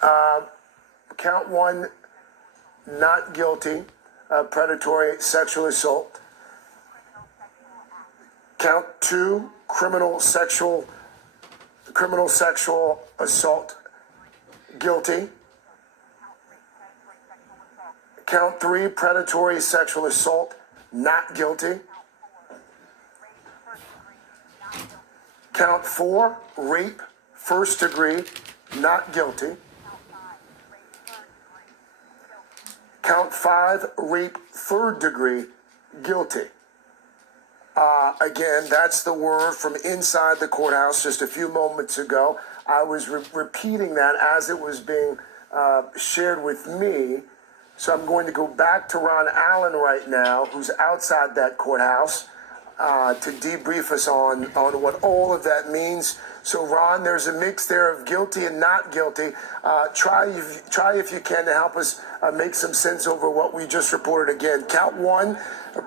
Count 1, not guilty of predatory sexual assault. Count 2, criminal sexual assault, guilty. Count 3, predatory sexual assault, not guilty. Count 4, rape, first degree, not guilty. Count 5, rape, third degree, guilty. Again, that's the word from inside the courthouse just a few moments ago. I was repeating that as it was being shared with me. So I'm going to go back to Ron Allen right now, who's outside that courthouse, to debrief us on what all of that means. So, Ron, there's a mix there of guilty and not guilty. Try if you can to help us make some sense over what we just reported again. Count 1,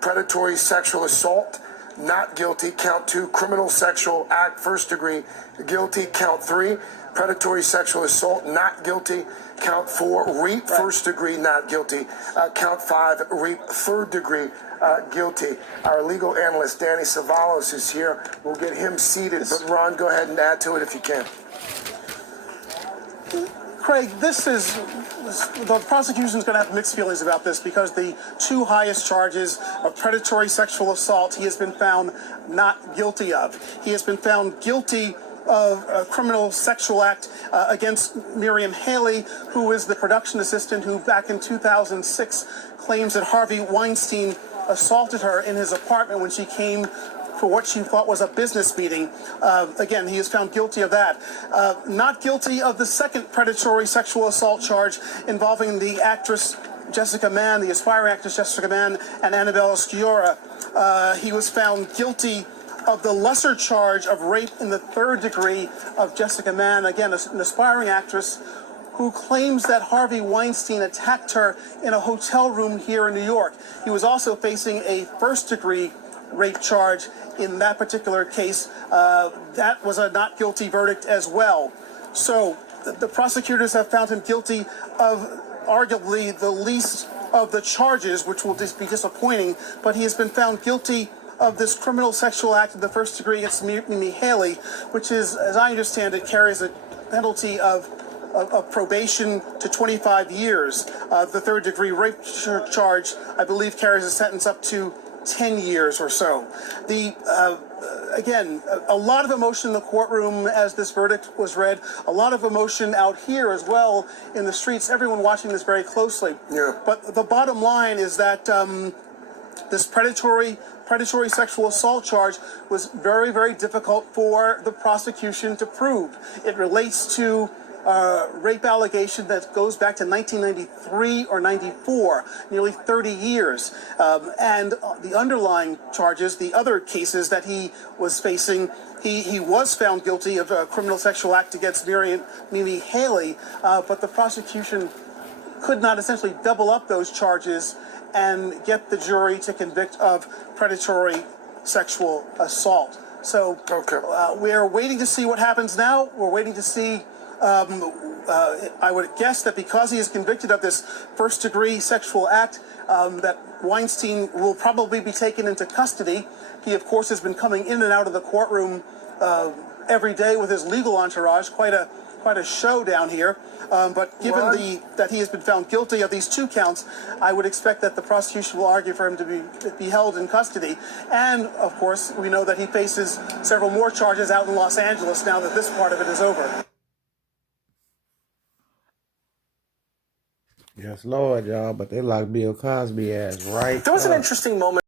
predatory sexual assault, not guilty. Count 2, criminal sexual act, first degree, guilty. Count 3, predatory sexual assault, not guilty. Count 4, rape, first degree, not guilty. Count 5, rape, third degree, guilty. Our legal analyst, Danny Savalos, is here. We'll get him seated. But, Ron, go ahead and add to it if you can. Craig, the prosecution is going to have mixed feelings about this because the two highest charges of predatory sexual assault he has been found not guilty of. He has been found guilty of a criminal sexual act against Miriam Haley, who is the production assistant who back in 2006 claims that Harvey Weinstein assaulted her in his apartment when she came for what she thought was a business meeting. Again, he is found guilty of that. Not guilty of the second predatory sexual assault charge involving the actress Jessica Mann, the aspiring actress Jessica Mann, and Annabelle Sciorra. He was found guilty of the lesser charge of rape in the third degree of Jessica Mann, again, an aspiring actress who claims that Harvey Weinstein attacked her in a hotel room here in New York. He was also facing a first-degree rape charge in that particular case. That was a not guilty verdict as well. So the prosecutors have found him guilty of arguably the least of the charges, which will just be disappointing, but he has been found guilty of this criminal sexual act in the first degree against Mimi Haley, which is, as I understand it, carries a penalty of probation to 25 years. The third degree rape charge, I believe, carries a sentence up to 10 years or so. Again, a lot of emotion in the courtroom as this verdict was read, a lot of emotion out here as well in the streets, everyone watching this very closely. Yeah. But the bottom line is that this predatory sexual assault charge was very, very difficult for the prosecution to prove. It relates to rape allegation that goes back to 1993 or 94, nearly 30 years. And the underlying charges, the other cases that he was facing, he was found guilty of a criminal sexual act against Mimi Haley, but the prosecution could not essentially double up those charges and get the jury to convict of predatory sexual assault. So we're waiting to see what happens now. We're waiting to see. I would guess that because he is convicted of this first-degree sexual act, that Weinstein will probably be taken into custody. He, of course, has been coming in and out of the courtroom every day with his legal entourage. Quite a show down here. But given that he has been found guilty of these two counts, I would expect that the prosecution will argue for him to be held in custody. And, of course, we know that he faces several more charges out in Los Angeles now that this part of it is over. Yes, Lord, y'all, but they locked Bill Cosby ass right. There was an interesting moment.